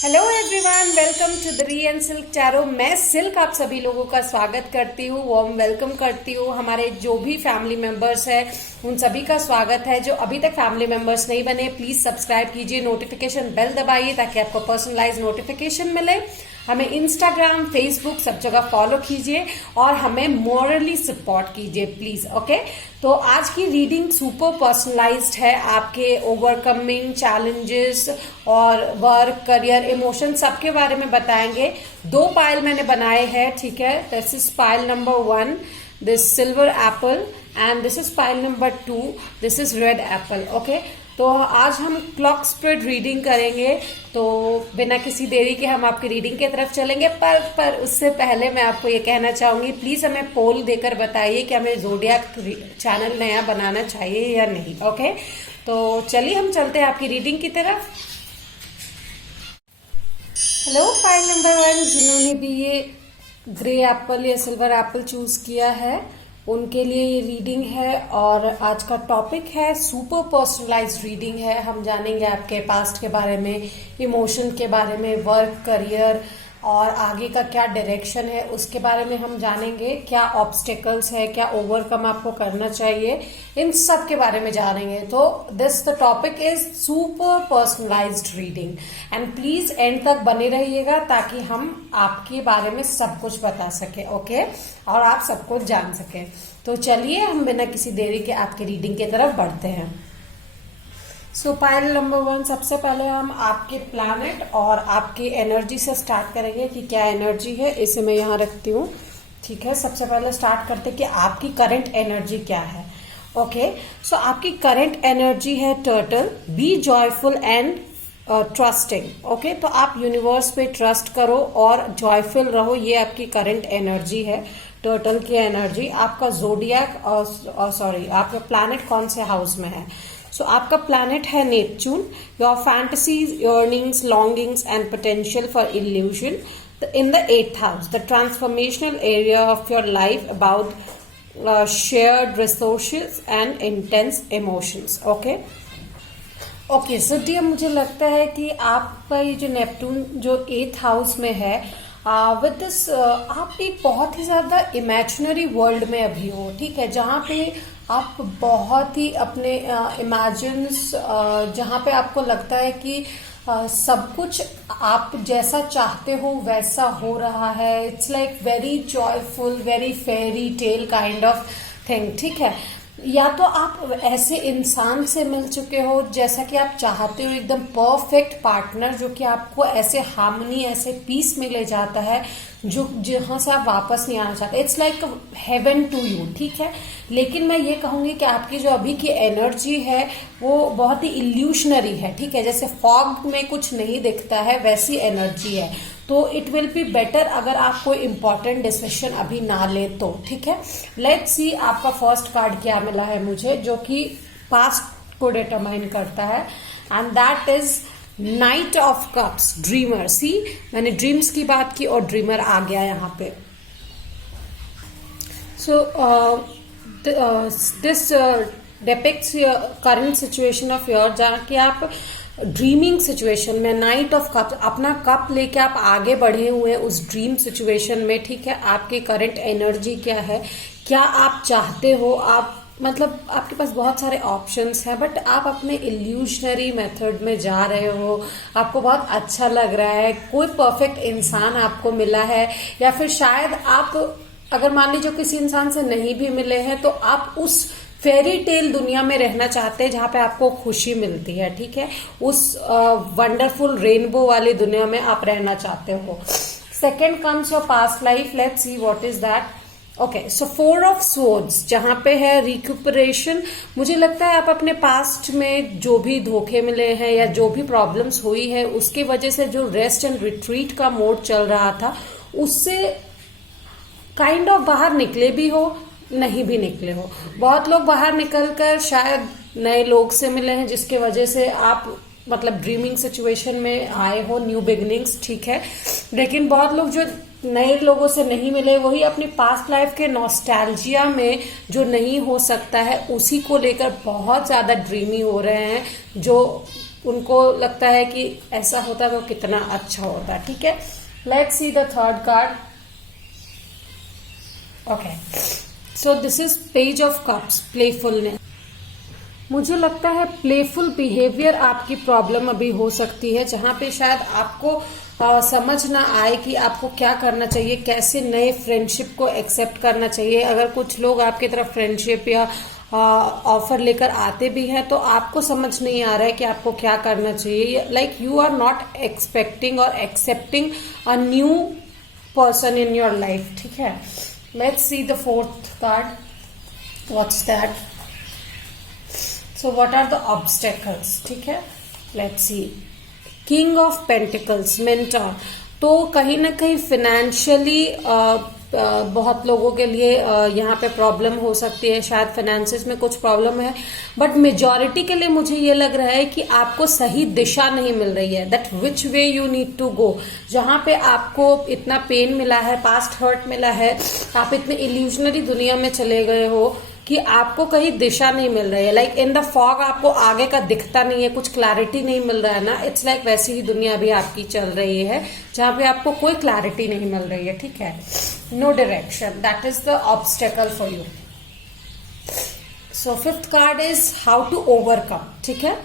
Hello everyone, welcome to the re and Silk Tarot. मैं Silk आप सभी लोगों का स्वागत करती हूँ, वार्म वेलकम करती हूँ। हमारे जो भी फैमिली मेंबर्स हैं उन सभी का स्वागत है। जो अभी तक फैमिली मेंबर्स नहीं बने, प्लीज सब्सक्राइब कीजिए, नोटिफिकेशन बेल दबाइए ताकि आपको पर्सनलाइज नोटिफिकेशन मिले। हमें इंस्टाग्राम, फेसबुक सब जगह फॉलो कीजिए और हमें मोरली सपोर्ट कीजिए प्लीज। ओके, तो आज की रीडिंग सुपर पर्सनलाइज्ड है। आपके ओवरकमिंग चैलेंजेस और वर्क, करियर, इमोशन सबके बारे में बताएंगे। 2 पाइल मैंने बनाए हैं, ठीक है। This is pile number 1, this silver Apple, and this is pile number 2, this is red Apple. Okay, तो आज हम क्लॉक स्प्रेड रीडिंग करेंगे। तो बिना किसी देरी के हम आपकी रीडिंग की तरफ चलेंगे, पर उससे पहले मैं आपको ये कहना चाहूंगी, प्लीज हमें पोल देकर बताइए कि हमें ज़ोडिएक चैनल नया बनाना चाहिए या नहीं। ओके, तो चलिए हम चलते हैं आपकी रीडिंग की तरफ। हेलो फाइल नंबर 1, जिन्होंने भी ये ग्रे एप्पल या सिल्वर एप्पल चूज किया है उनके लिए ये रीडिंग है। और आज का टॉपिक है सुपर पर्सनलाइज्ड रीडिंग है। हम जानेंगे आपके पास्ट के बारे में, इमोशन के बारे में, वर्क, करियर और आगे का क्या डायरेक्शन है उसके बारे में हम जानेंगे। क्या ऑब्स्टेकल्स है, क्या ओवरकम आपको करना चाहिए, इन सब के बारे में जानेंगे। तो this the topic is super personalised reading and please and तक बने रहिएगा ताकि हम आपके बारे में सब कुछ बता सके। ओके, और आप सब कुछ जान सके। तो चलिए हम बिना किसी देरी के आपकी रीडिंग की तरफ बढ़ते हैं। सो पाइल नंबर 1, सबसे पहले हम आपके प्लैनेट और आपकी एनर्जी से स्टार्ट करेंगे कि क्या एनर्जी है। इसे मैं यहाँ रखती हूँ, ठीक है। सबसे पहले स्टार्ट करते कि आपकी करंट एनर्जी क्या है। ओके, सो आपकी करंट एनर्जी है turtle, be joyful and trusting. Okay, तो आप यूनिवर्स पे ट्रस्ट करो और जॉयफुल रहो, ये आपकी करंट एनर्जी है, टर्टल की एनर्जी। आपका ज़ोडिएक सॉरी आपका प्लैनेट कौन से हाउस में है? सो आपका प्लैनेट है Neptune. Your fantasies, yearnings, longings and potential for illusion in the 8th house, the transformational area of your life about shared resources and intense emotions. Okay, so dear, मुझे लगता है कि आपका ये जो नेपट्टून जो 8th हाउस में है, विद दिस आप एक बहुत ही ज्यादा इमेजिनरी वर्ल्ड में अभी हो, ठीक है, जहाँ पे आप बहुत ही अपने इमेजिन्स, जहाँ पे आपको लगता है कि सब कुछ आप जैसा चाहते हो वैसा हो रहा है। It's like very joyful, very fairy tale kind of thing, ठीक है। या तो आप ऐसे इंसान से मिल चुके हो जैसा कि आप चाहते हो, एकदम परफेक्ट पार्टनर जो कि आपको ऐसे हार्मनी, ऐसे पीस में ले जाता है जो जहां से आप वापस नहीं आना चाहते। It's like heaven to you, ठीक है। लेकिन मैं ये कहूंगी कि आपकी जो अभी की एनर्जी है वो बहुत ही इल्यूशनरी है, ठीक है। जैसे फॉग में कुछ नहीं दिखता है वैसी एनर्जी है। तो इट विल बी बेटर अगर आप कोई इंपॉर्टेंट डिसीजन अभी ना ले तो, ठीक है। लेट्स सी आपका फर्स्ट कार्ड क्या मिला है मुझे, जो कि पास्ट को डिटरमाइन करता है, and that is knight of cups, dreamer. See, मैंने ड्रीम्स की बात की और ड्रीमर आ गया यहाँ पे। So this depicts current situation of your, जहाँ कि आप ड्रीमिंग सिचुएशन में, नाइट ऑफ कप, अपना कप लेके आप आगे बढ़े हुए हैं उस ड्रीम सिचुएशन में, ठीक है। आपकी करंट एनर्जी क्या है, क्या आप चाहते हो, आप मतलब आपके पास बहुत सारे ऑप्शंस हैं, बट आप अपने इल्यूशनरी मेथड में जा रहे हो। आपको बहुत अच्छा लग रहा है, कोई परफेक्ट इंसान आपको मिला है, या फिर शायद आप अगर मान लीजिए किसी इंसान से नहीं भी मिले हैं तो आप उस फेरी टेल दुनिया में रहना चाहते हैं जहां पे आपको खुशी मिलती है, ठीक है। उस वंडरफुल रेनबो वाली दुनिया में आप रहना चाहते हो। Second comes your past life, let's see what is that. Okay, so 4 of swords जहां पे है रिक्यूपरेशन। मुझे लगता है आप अपने पास्ट में जो भी धोखे मिले हैं या जो भी प्रॉब्लम्स हुई है उसकी वजह से जो रेस्ट एंड रिट्रीट का मोड चल रहा था उससे काइंड ऑफ बाहर निकले भी हो, नहीं भी निकले हो। बहुत लोग बाहर निकलकर शायद नए लोग से मिले हैं जिसके वजह से आप मतलब ड्रीमिंग सिचुएशन में आए हो, न्यू बिगिनिंग्स, ठीक है। लेकिन बहुत लोग जो नए लोगों से नहीं मिले वही अपनी पास्ट लाइफ के नॉस्टैल्जिया में जो नहीं हो सकता है उसी को लेकर बहुत ज्यादा ड्रीमी हो रहे हैं, जो उनको लगता है कि ऐसा होता तो कितना अच्छा होता। ठीक है, let's see the third card. Okay, so this is page of cups, playfulness. मुझे लगता है प्लेफुल बिहेवियर आपकी प्रॉब्लम अभी हो सकती है, जहां पे शायद आपको समझ ना आए कि आपको क्या करना चाहिए, कैसे नए फ्रेंडशिप को एक्सेप्ट करना चाहिए। अगर कुछ लोग आपकी तरफ फ्रेंडशिप या ऑफर लेकर आते भी हैं तो आपको समझ नहीं आ रहा है कि आपको क्या करना चाहिए। Like you are not expecting और accepting a new person in your life. ठीक है, let's see the fourth card, what's that. So what are the obstacles. ठीक है, let's see king of pentacles, mentor. तो कहीं ना कहीं फिनेंशियली बहुत लोगों के लिए यहाँ पे प्रॉब्लम हो सकती है, शायद फाइनेंसिस में कुछ प्रॉब्लम है, बट मेजॉरिटी के लिए मुझे ये लग रहा है कि आपको सही दिशा नहीं मिल रही है, that which way you need to go. जहां पे आपको इतना पेन मिला है, पास्ट हर्ट मिला है, आप इतने इल्यूजनरी दुनिया में चले गए हो कि आपको कहीं दिशा नहीं मिल रही है। लाइक इन द फॉग आपको आगे का दिखता नहीं है, कुछ क्लैरिटी नहीं मिल रहा है ना। इट्स लाइक वैसी ही दुनिया भी आपकी चल रही है जहां पे आपको कोई क्लैरिटी नहीं मिल रही है। ठीक है, no direction, that is the obstacle for you. So fifth card is how to overcome. ठीक है,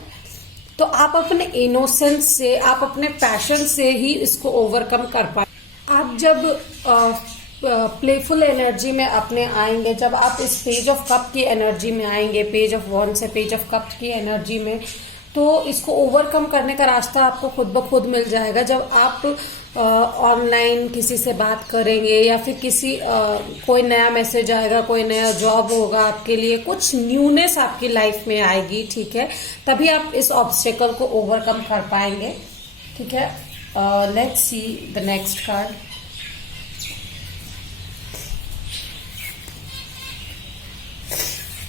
तो आप अपने इनोसेंस से, आप अपने पैशन से ही इसको ओवरकम कर पाए। आप जब प्लेफुल एनर्जी में अपने आएंगे, जब आप इस पेज ऑफ कप की एनर्जी में आएंगे, पेज ऑफ वॉन्ड से पेज ऑफ कप की एनर्जी में, तो इसको ओवरकम करने का रास्ता आपको खुद ब खुद मिल जाएगा। जब आप ऑनलाइन किसी से बात करेंगे या फिर किसी कोई नया मैसेज आएगा, कोई नया जॉब होगा आपके लिए, कुछ न्यूनेस आपकी लाइफ में आएगी। ठीक है, तभी आप इस ऑब्स्टेकल को ओवरकम कर पाएंगे। ठीक है, let's see the next card.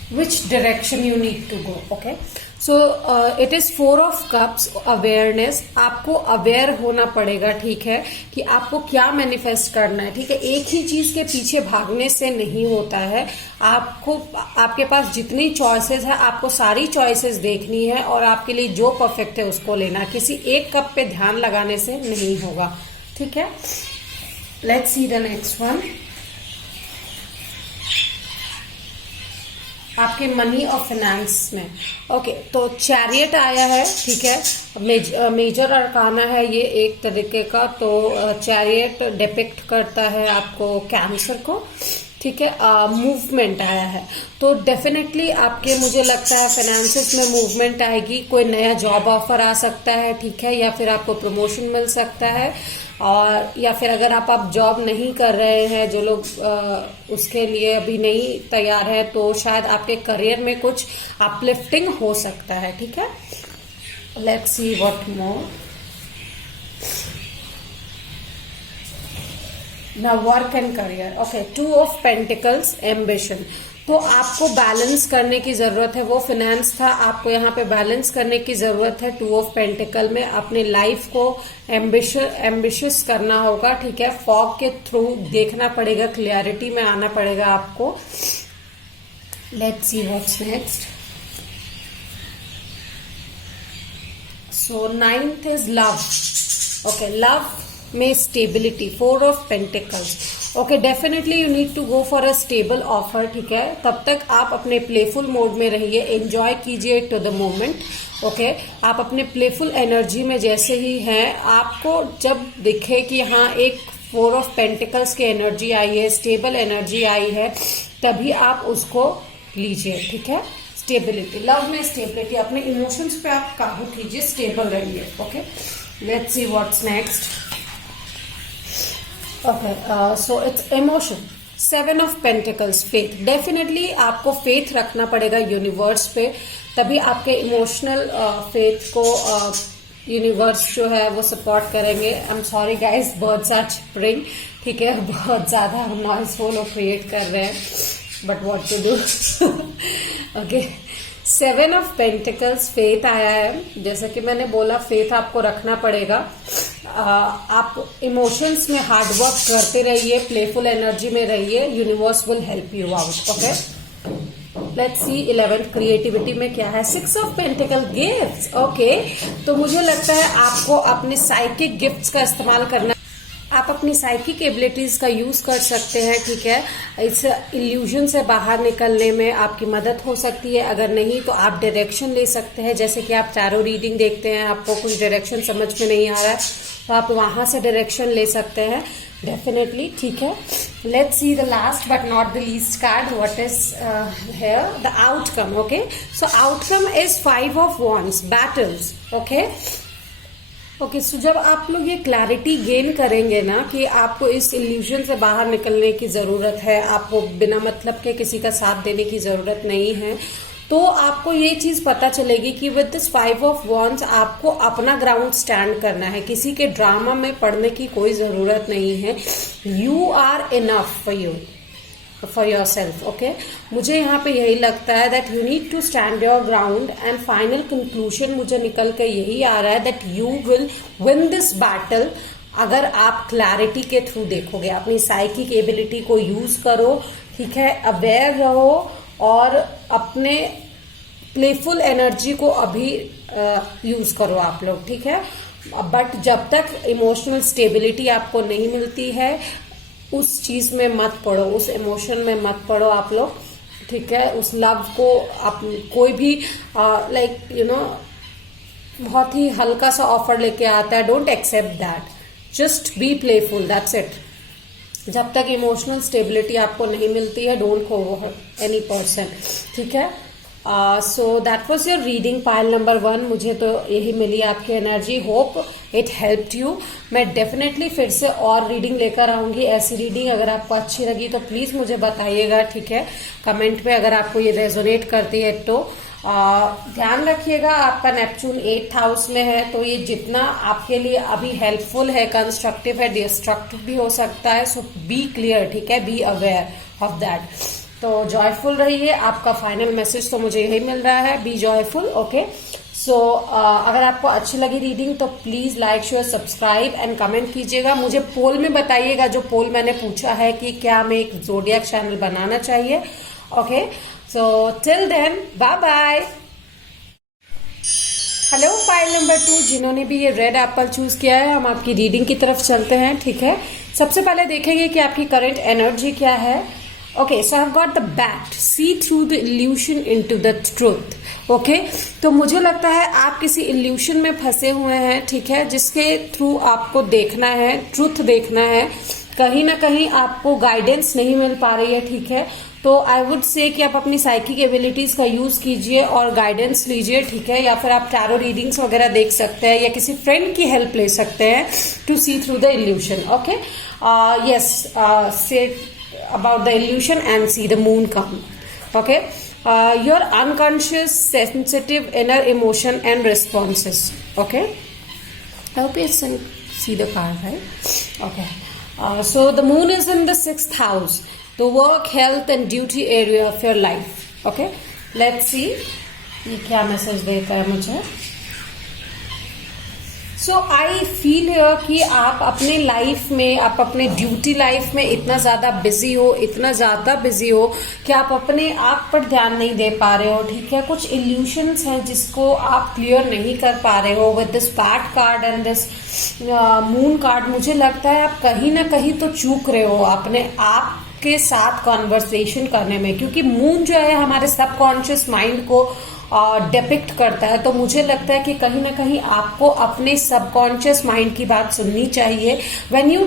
Which direction you need to go? Okay, so it is four of cups, awareness। आपको अवेयर होना पड़ेगा, ठीक है, कि आपको क्या मैनिफेस्ट करना है। ठीक है, एक ही चीज के पीछे भागने से नहीं होता है। आपको, आपके पास जितनी चॉइसेस है, आपको सारी चॉइसेस देखनी है और आपके लिए जो परफेक्ट है उसको लेना, किसी एक कप पे ध्यान लगाने से नहीं होगा। ठीक है, let's see the next one. आपके मनी और फाइनेंस में। ओके, तो चैरियट आया है। ठीक है, मेजर अरकाना है ये एक तरीके का। तो चैरियट डिपिक्ट करता है आपको कैंसर को। ठीक है, मूवमेंट आया है, तो डेफिनेटली आपके, मुझे लगता है फाइनेंसिस में मूवमेंट आएगी। कोई नया जॉब ऑफर आ सकता है, ठीक है, या फिर आपको प्रमोशन मिल सकता है, और या फिर अगर आप जॉब नहीं कर रहे हैं, जो लोग उसके लिए अभी नहीं तैयार है, तो शायद आपके करियर में कुछ अपलिफ्टिंग हो सकता है। ठीक है, let's see what more. Now work and career. Okay, two of pentacles, ambition. तो आपको बैलेंस करने की जरूरत है, वो फाइनेंस था, आपको यहाँ पे बैलेंस करने की जरूरत है। टू ऑफ पेंटिकल में अपनी लाइफ को एम्बिशियस करना होगा। ठीक है, फॉग के थ्रू देखना पड़ेगा, क्लियरिटी में आना पड़ेगा आपको। Let's see what's next. So ninth is love. Okay, love में stability, four of pentacles. Okay, definitely you need to go for a stable offer. ठीक है, तब तक आप अपने प्लेफुल मोड में रहिए, एंजॉय कीजिए टू द मोमेंट। ओके, आप अपने प्लेफुल एनर्जी में जैसे ही हैं, आपको जब दिखे कि हाँ एक फोर ऑफ पेंटिकल्स की एनर्जी आई है, स्टेबल एनर्जी आई है, तभी आप उसको लीजिए। ठीक है, स्टेबिलिटी, लव में स्टेबिलिटी, अपने इमोशंस पे आप काबू कीजिए, स्टेबल रहिए। Okay, let's see what's next. Okay, so it's emotion, seven of pentacles, faith. Definitely आपको फेथ रखना पड़ेगा यूनिवर्स पे, तभी आपके इमोशनल फेथ को यूनिवर्स जो है वो सपोर्ट करेंगे। I am sorry guys, birds are chirping. ठीक है, बहुत ज्यादा नॉइस वो लोग क्रिएट कर रहे हैं, but what to do. Okay, seven of pentacles, faith आया है। जैसा कि मैंने बोला, फेथ आपको रखना पड़ेगा। आप इमोशंस में हार्ड वर्क करते रहिए, प्लेफुल एनर्जी में रहिए, universe will help you out. Okay, let's see 11th creativity में क्या है, 6 ऑफ पेंटिकल गिफ्ट्स। ओके, तो मुझे लगता है आपको अपने साइकिक गिफ्ट्स का इस्तेमाल करना, आप अपनी साइकिक एबिलिटीज का यूज कर सकते हैं, ठीक है। इस इल्यूजन से बाहर निकलने में आपकी मदद हो सकती है। अगर नहीं तो आप डायरेक्शन ले सकते हैं, जैसे कि आप टैरो रीडिंग देखते हैं, आपको कुछ डायरेक्शन समझ में नहीं आ रहा है तो आप वहां से डायरेक्शन ले सकते हैं डेफिनेटली, ठीक है। Let's see the last but not the least card, what is here, the outcome. Okay, so outcome is 5 of wands, battles. Okay, so जब आप लोग ये क्लैरिटी गेन करेंगे ना कि आपको इस इल्यूजन से बाहर निकलने की जरूरत है, आपको बिना मतलब के किसी का साथ देने की जरूरत नहीं है, तो आपको ये चीज पता चलेगी कि विद दिस 5 ऑफ wands आपको अपना ग्राउंड स्टैंड करना है, किसी के ड्रामा में पड़ने की कोई जरूरत नहीं है। You are enough for yourself. Okay, मुझे यहाँ पे यही लगता है that you need to stand your ground, and final conclusion मुझे निकल के यही आ रहा है that you will win this battle. अगर आप क्लैरिटी के थ्रू देखोगे, अपनी साइकिक एबिलिटी को यूज करो, ठीक है, अवेयर रहो और अपने प्लेफुल एनर्जी को अभी यूज करो आप लोग, ठीक है। बट जब तक इमोशनल स्टेबिलिटी आपको नहीं मिलती है, उस चीज में मत पड़ो, उस इमोशन में मत पड़ो आप लोग, ठीक है। उस लव को आप कोई भी लाइक यू नो बहुत ही हल्का सा ऑफर लेके आता है, don't accept that, just be playful, that's it. जब तक इमोशनल स्टेबिलिटी आपको नहीं मिलती है, डोंट हर्ट एनी पर्सन, ठीक है। So that was your reading pile number 1। मुझे तो यही मिली आपकी energy, hope it helped you. मैं डेफिनेटली फिर से और रीडिंग लेकर आऊंगी, ऐसी रीडिंग अगर आपको अच्छी लगी तो प्लीज मुझे बताइएगा, ठीक है, कमेंट पे अगर आपको ये रेजोनेट करती है तो। ध्यान रखिएगा आपका नेपच्यून 8th हाउस में है, तो ये जितना आपके लिए अभी हेल्पफुल है, कंस्ट्रक्टिव है, डिस्ट्रक्टिव भी हो सकता है, सो बी क्लियर, ठीक है, बी अवेयर ऑफ दैट। तो जॉयफुल रहिए, आपका फाइनल मैसेज तो मुझे यही मिल रहा है, बी जॉयफुल। ओके, सो अगर आपको अच्छी लगी रीडिंग तो please like share subscribe and comment कीजिएगा। मुझे पोल में बताइएगा, जो पोल मैंने पूछा है कि क्या हमें एक ज़ोडिएक चैनल बनाना चाहिए। Okay, so till then bye bye. Hello pile number 2, जिन्होंने भी ये रेड एप्पल चूज किया है, हम आपकी रीडिंग की तरफ चलते हैं, ठीक है। सबसे पहले देखेंगे कि आपकी करंट एनर्जी क्या है। Okay, so I have got the bat, see through the illusion into the truth. Okay, तो मुझे लगता है आप किसी इल्यूशन में फंसे हुए हैं, ठीक है, जिसके थ्रू आपको देखना है, ट्रूथ देखना है। कहीं ना कहीं आपको गाइडेंस नहीं मिल पा रही है, ठीक है। तो आई वुड से कि आप अपनी साइकिक एबिलिटीज का यूज कीजिए और गाइडेंस लीजिए, ठीक है, या फिर आप टैरो रीडिंग्स वगैरह देख सकते हैं या किसी फ्रेंड की हेल्प ले सकते हैं to see through the illusion. Okay, yes, say about the illusion and see the moon come. Okay, your unconscious sensitive inner emotion and responses. Okay, I hope you see the card, right? Okay, so the moon is in the 6th house, the work, health and duty area of your life. Okay, let's see ये क्या message देता है मुझे। सो I feel कि आप अपने life में, आप अपने ड्यूटी लाइफ में इतना ज्यादा बिजी हो, इतना ज्यादा बिजी हो कि आप अपने आप पर ध्यान नहीं दे पा रहे हो, ठीक है। कुछ इल्यूशंस हैं जिसको आप क्लियर नहीं कर पा रहे हो। With this bat card and this moon card, मुझे लगता है आप कहीं ना कहीं तो चूक रहे हो अपने आप के साथ कॉन्वर्सेशन करने में, क्योंकि मून जो है हमारे सबकॉन्शियस माइंड को डिपिक्ट करता है। तो मुझे लगता है कि कहीं ना कहीं आपको अपने सबकॉन्शियस माइंड की बात सुननी चाहिए व्हेन यू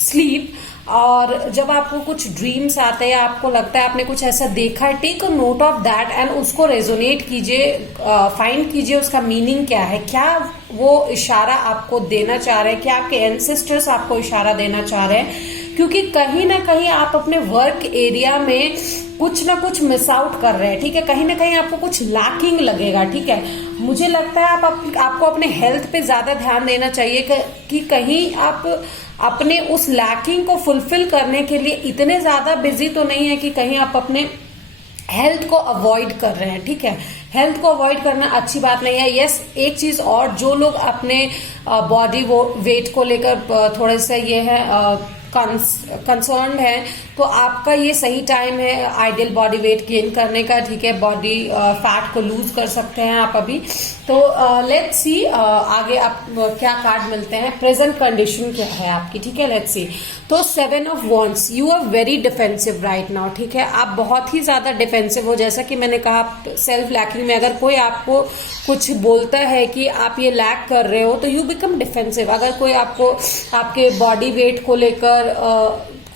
स्लीप। और जब आपको कुछ ड्रीम्स आते हैं, आपको लगता है आपने कुछ ऐसा देखा है, take a note of that and उसको रेजोनेट कीजिए, फाइंड कीजिए उसका मीनिंग क्या है, क्या वो इशारा आपको देना चाह रहे हैं, क्या आपके एंसेस्टर्स आपको इशारा देना चाह रहे हैं। क्योंकि कहीं ना कहीं आप अपने वर्क एरिया में कुछ ना कुछ मिस आउट कर रहे हैं, ठीक है, कहीं ना कहीं आपको कुछ लैकिंग लगेगा, ठीक है। मुझे लगता है आपको अपने हेल्थ पे ज्यादा ध्यान देना चाहिए कि कहीं आप अपने उस लैकिंग को फुलफिल करने के लिए इतने ज्यादा बिजी तो नहीं है कि कहीं आप अपने हेल्थ को अवॉइड कर रहे हैं, ठीक है। हेल्थ को अवॉइड करना अच्छी बात नहीं है। यस, एक चीज और, जो लोग अपने बॉडी वेट को लेकर थोड़े से ये है कंसर्न्ड हैं तो आपका ये सही टाइम है आइडियल बॉडी वेट गेन करने का, ठीक है। बॉडी फैट को लूज कर सकते हैं आप अभी। तो लेट्स सी आगे आप क्या कार्ड मिलते हैं, प्रेजेंट कंडीशन क्या है आपकी, ठीक है। Let's see. तो 7 of wands, you are very defensive right now, ठीक है। आप बहुत ही ज्यादा डिफेंसिव हो, जैसा कि मैंने कहा सेल्फ लैकिंग में अगर कोई आपको कुछ बोलता है कि आप ये लैक कर रहे हो तो यू बिकम डिफेंसिव। अगर कोई आपको आपके बॉडी वेट को लेकर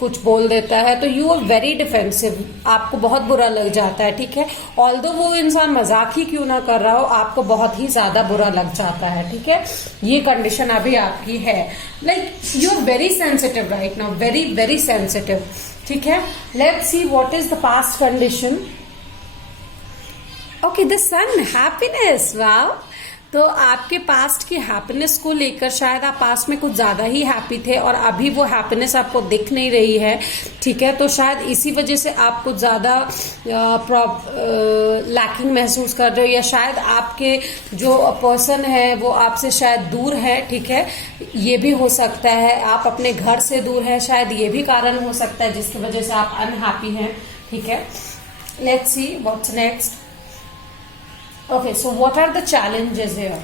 कुछ बोल देता है तो यू आर वेरी डिफेंसिव, आपको बहुत बुरा लग जाता है, ठीक है। ऑल्दो वो इंसान मजाक ही क्यों ना कर रहा हो, आपको बहुत ही ज्यादा बुरा लग जाता है, ठीक है। ये कंडीशन अभी आपकी है। Like you are very sensitive right now, very very sensitive, ठीक है। Let's see what is the past condition. Okay, the sun, happiness, wow. तो आपके पास्ट की हैप्पीनेस को लेकर शायद आप पास्ट में कुछ ज्यादा ही हैप्पी थे और अभी वो हैप्पीनेस आपको दिख नहीं रही है, ठीक है। तो शायद इसी वजह से आप कुछ ज्यादा लैकिंग महसूस कर रहे हो, या शायद आपके जो पर्सन है वो आपसे शायद दूर है, ठीक है। ये भी हो सकता है आप अपने घर से दूर है, शायद ये भी कारण हो सकता है जिसकी वजह से आप अनहैप्पी हैं, ठीक है। Let's see what's next. Okay, so what are the challenges here?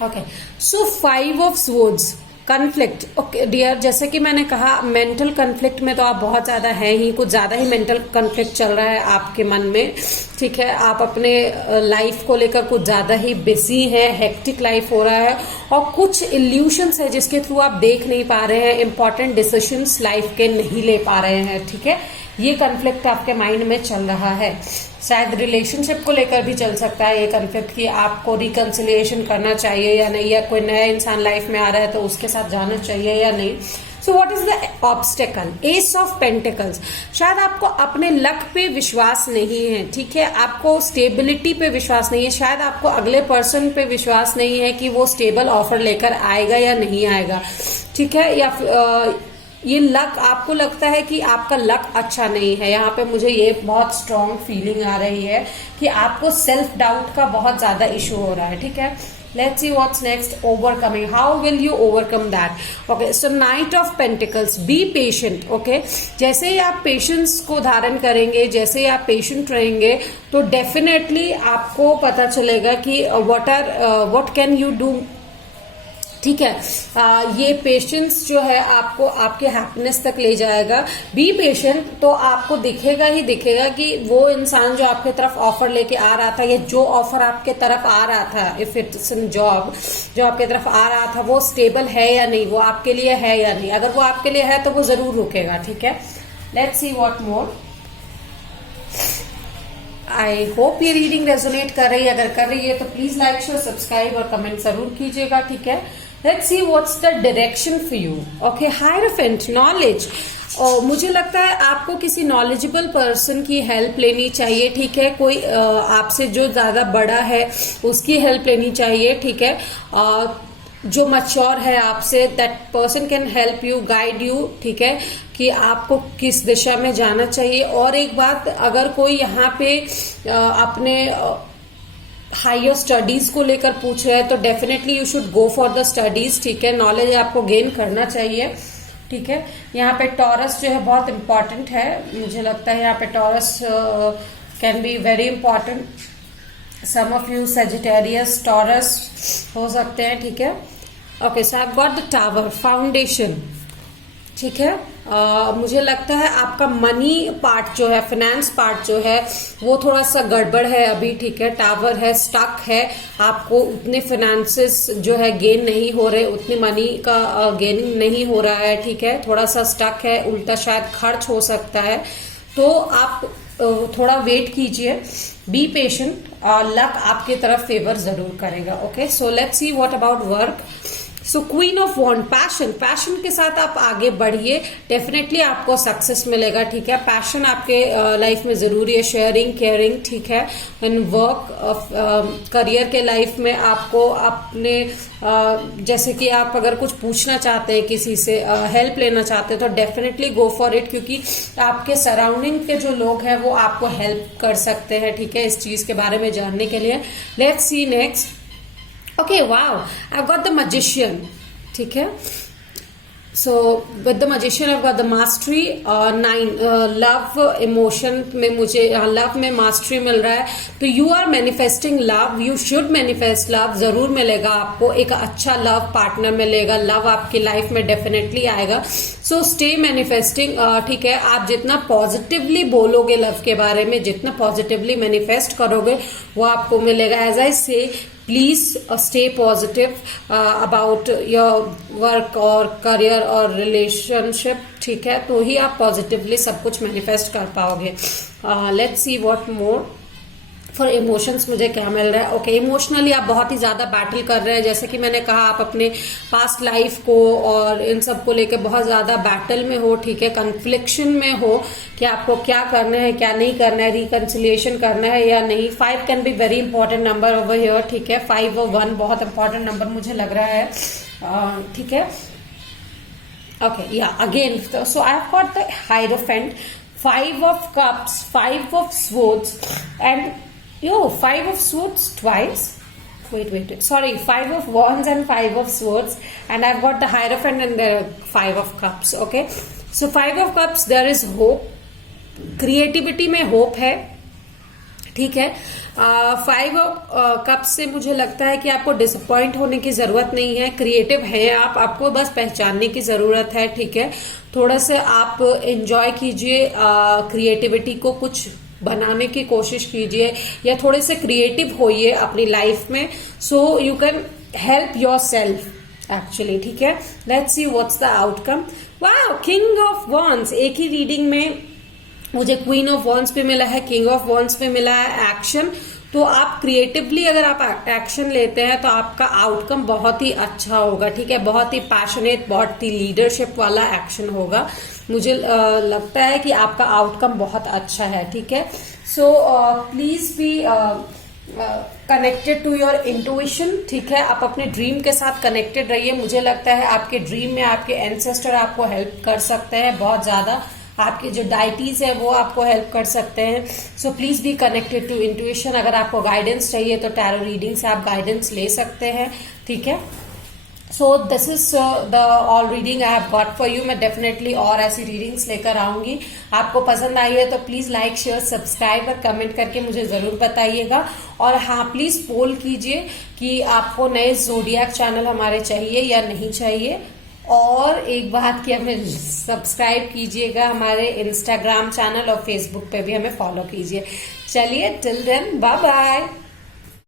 Okay, so 5 of swords, conflict. Okay dear, जैसे कि मैंने कहा मेंटल कन्फ्लिक्ट में तो आप बहुत ज्यादा हैं ही, कुछ ज्यादा ही मेंटल कन्फ्लिक्ट चल रहा है आपके मन में, ठीक है। आप अपने लाइफ को लेकर कुछ ज्यादा ही बिजी हैं, हेक्टिक लाइफ हो रहा है और कुछ इल्यूशंस है जिसके थ्रू आप देख नहीं पा रहे हैं, इंपॉर्टेंट डिसीजंस लाइफ के नहीं ले पा रहे हैं, ठीक है। ये कन्फ्लिक्ट आपके माइंड में चल रहा है। शायद रिलेशनशिप को लेकर भी चल सकता है ये कन्फ्लिक्ट कि आपको रिकंसिलिएशन करना चाहिए या नहीं, या कोई नया इंसान लाइफ में आ रहा है तो उसके साथ जाना चाहिए या नहीं। So what is the obstacle, S of pentacles. शायद आपको अपने लक पे विश्वास नहीं है, ठीक है। आपको स्टेबिलिटी पे विश्वास नहीं है, शायद आपको अगले पर्सन पे विश्वास नहीं है कि वो स्टेबल ऑफर लेकर आएगा या नहीं आएगा, ठीक है। या ये लक, आपको लगता है कि आपका लक अच्छा नहीं है। यहाँ पे मुझे ये बहुत स्ट्रॉन्ग फीलिंग आ रही है कि आपको सेल्फ डाउट का बहुत ज्यादा इशू हो रहा है, ठीक है। Let's see what's next, overcoming, how will you overcome that. Okay, so night of pentacles, be patient, okay. जैसे ही आप पेशेंस को धारण करेंगे, जैसे ही आप पेशेंट रहेंगे तो डेफिनेटली आपको पता चलेगा कि व्हाट कैन यू डू, ठीक है। ये पेशेंस जो है आपको आपके हैप्पीनेस तक ले जाएगा। बी पेशेंट, तो आपको दिखेगा ही दिखेगा कि वो इंसान जो आपके तरफ ऑफर लेके आ रहा था, या जो ऑफर आपके तरफ आ रहा था, इफ इट्स इन जॉब, जो आपके तरफ आ रहा था वो स्टेबल है या नहीं, वो आपके लिए है या नहीं। अगर वो आपके लिए है तो वो जरूर रुकेगा, ठीक है। Let's see what more. I hope ये रीडिंग रेजोनेट कर रही है, अगर कर रही है तो प्लीज लाइक, शेयर, सब्सक्राइब और कमेंट जरूर कीजिएगा, ठीक है। Let's see what's the direction for you. Okay, Hierophant, knowledge. और मुझे लगता है आपको किसी नॉलेजेबल पर्सन की हेल्प लेनी चाहिए, ठीक है। कोई आपसे जो ज्यादा बड़ा है उसकी हेल्प लेनी चाहिए, ठीक है। जो मैच्योर है आपसे, that person can help you, guide you, ठीक है, कि आपको किस दिशा में जाना चाहिए। और एक बात, अगर कोई यहाँ पे अपने हायर स्टडीज को लेकर पूछ रहे हैं तो definitely you should go for the studies, ठीक है। नॉलेज आपको गेन करना चाहिए, ठीक है। यहाँ पे टॉरस जो है बहुत इंपॉर्टेंट है, मुझे लगता है यहाँ पे Taurus can be very important. Some of you Sagittarius Taurus हो सकते हैं, ठीक है। Okay, so I got the tower, foundation, ठीक है। मुझे लगता है आपका मनी पार्ट जो है, फाइनेंस पार्ट जो है वो थोड़ा सा गड़बड़ है अभी, ठीक है। टावर है, स्टक है, आपको उतने फाइनेंसेस जो है गेन नहीं हो रहे, उतनी मनी का गेनिंग नहीं हो रहा है, ठीक है। थोड़ा सा स्टक है, उल्टा शायद खर्च हो सकता है, तो आप थोड़ा वेट कीजिए, बी पेशेंट, लक आपकी तरफ फेवर जरूर करेगा। Okay, so let's see what about work. So queen of wand, passion, passion के साथ आप आगे बढ़िए, डेफिनेटली आपको सक्सेस मिलेगा, ठीक है। पैशन आपके लाइफ में जरूरी है, शेयरिंग, केयरिंग, ठीक है। इन वर्क, करियर के लाइफ में आपको अपने जैसे कि आप अगर कुछ पूछना चाहते हैं, किसी से हेल्प लेना चाहते हैं तो डेफिनेटली गो फॉर इट, क्योंकि आपके सराउंडिंग के जो लोग हैं वो आपको हेल्प कर सकते हैं, ठीक है, इस चीज के बारे में जानने के लिए। Let's see next. Okay, wow, I got the magician, ठीक है। So with the magician of the mastery 9 love emotion में मुझे लव में मास्टरी मिल रहा है. तो you are manifesting love, you should manifest love. जरूर मिलेगा आपको, एक अच्छा लव पार्टनर मिलेगा, लव आपकी लाइफ में डेफिनेटली आएगा. So stay manifesting. ठीक है, आप जितना पॉजिटिवली बोलोगे लव के बारे में, जितना पॉजिटिवली मैनिफेस्ट करोगे वो आपको मिलेगा. एज आई से, please stay positive about your work और करियर और रिलेशनशिप. ठीक है, तो ही आप पॉजिटिवली सब कुछ मैनिफेस्ट कर पाओगे. Let's see what more for emotions मुझे क्या मिल रहा है. ओके, इमोशनली आप बहुत ही ज्यादा बैटल कर रहे हैं. जैसे कि मैंने कहा, आप अपने पास्ट लाइफ को और इन सब को लेकर बहुत ज्यादा बैटल में हो. ठीक है, कन्फ्लिक्शन में हो कि आपको क्या करना है, क्या नहीं करना है, रिकंसिलिएशन करना है या नहीं. 5 can be very important number over here. ठीक है, 5 और 1 बहुत इंपॉर्टेंट नंबर मुझे लग रहा है. ठीक है, ओके, या again, so I have got the hierophant, 5 of cups, 5 of swords, and 5 of swords twice. Wait. Sorry, 5 of wands and 5 of swords, and I've got the Hierophant and the 5 of cups. Okay, so 5 of cups, there is hope. Creativity में hope है. ठीक है, 5 of cups से मुझे लगता है कि आपको डिसअपॉइंट होने की जरूरत नहीं है. क्रिएटिव है आप, आपको बस पहचानने की जरूरत है. ठीक है, थोड़ा सा आप एंजॉय कीजिए क्रिएटिविटी को, कुछ बनाने की कोशिश कीजिए या थोड़े से क्रिएटिव होइए अपनी लाइफ में. So you can help your self actually. ठीक है, let's see what's the outcome. Wow, king of wands. एक ही रीडिंग में मुझे क्वीन ऑफ वॉन्ड्स पे मिला है, किंग ऑफ वॉन्ड्स पे मिला है एक्शन. तो आप क्रिएटिवली अगर आप एक्शन लेते हैं तो आपका आउटकम बहुत ही अच्छा होगा. ठीक है, बहुत ही पैशनेट, बहुत ही लीडरशिप वाला एक्शन होगा. मुझे लगता है कि आपका आउटकम बहुत अच्छा है. ठीक है, so please be connected to your intuition. ठीक है, आप अपने ड्रीम के साथ कनेक्टेड रहिए. मुझे लगता है आपके ड्रीम में आपके एंसेस्टर आपको हेल्प कर सकते हैं बहुत ज्यादा. आपके जो डाइटीज है वो आपको हेल्प कर सकते हैं. So please be connected to intuition. अगर आपको गाइडेंस चाहिए तो टैरो रीडिंग से आप गाइडेंस ले सकते हैं. ठीक है, so this is the all reading I have got for you. मैं डेफिनेटली और ऐसी रीडिंग्स लेकर आऊंगी. आपको पसंद आई है तो प्लीज लाइक, शेयर, सब्सक्राइब और कमेंट करके मुझे जरूर बताइएगा. और हाँ, प्लीज पोल कीजिए कि आपको नए ज़ोडिएक चैनल हमारे चाहिए या नहीं चाहिए. और एक बात कि हमें सब्सक्राइब कीजिएगा हमारे इंस्टाग्राम चैनल और फेसबुक पे भी हमें फॉलो कीजिए. चलिए, टिल देन, बाय बाय.